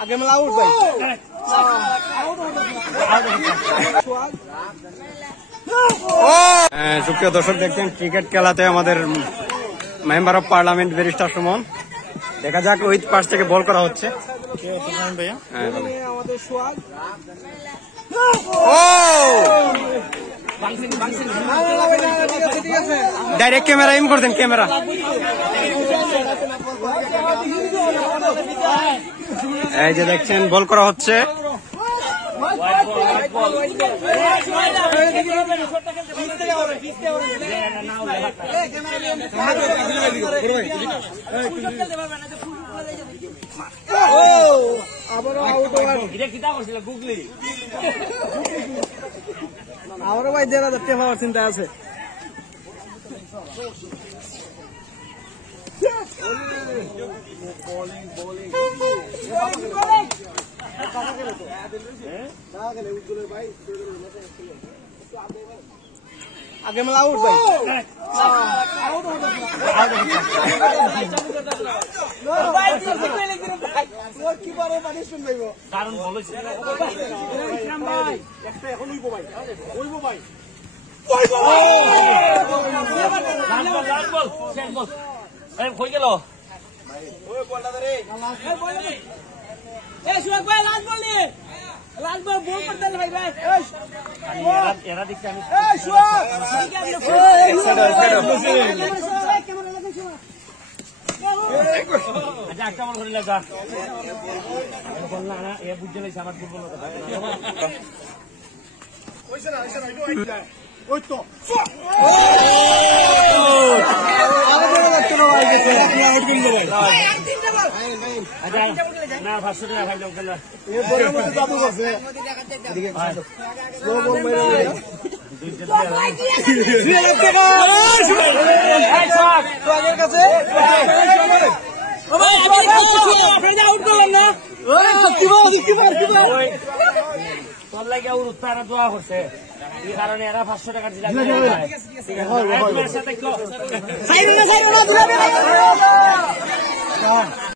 आगे में आउट भाई সুপ্রিয় দর্শক দেখছেন ক্রিকেট খেলাতে আমাদের member of parliament barrister Suman. দেখা যাক ওই পাশ থেকে বল করা হচ্ছে। ডাইরেক্ট ক্যামেরা এম করছেন ক্যামেরা। এই যে দেখছেন বল করা হচ্ছে। আমারও ভাই 1000 টাকা পাওয়ার চিন্তা আছে। आगे में आउट भाई लाल बॉल बोल कर दे भाई भाई एरा दिखता है अच्छा একটা বল করে লাগা বল না না এ বুঝতে লাইছে আমার ফুটবল কথা ওইছে না ওই তো না 500 টাকা খাইলাম খেলা এরপরে মধ্যে জাদু করছে এদিকে স্লো বল মেরে আগের কাছে আউট করলাম না তোর লাগে ওর উত্তারা দোয়া করছে এই কারণে এরা 500 টাকা দিলাম।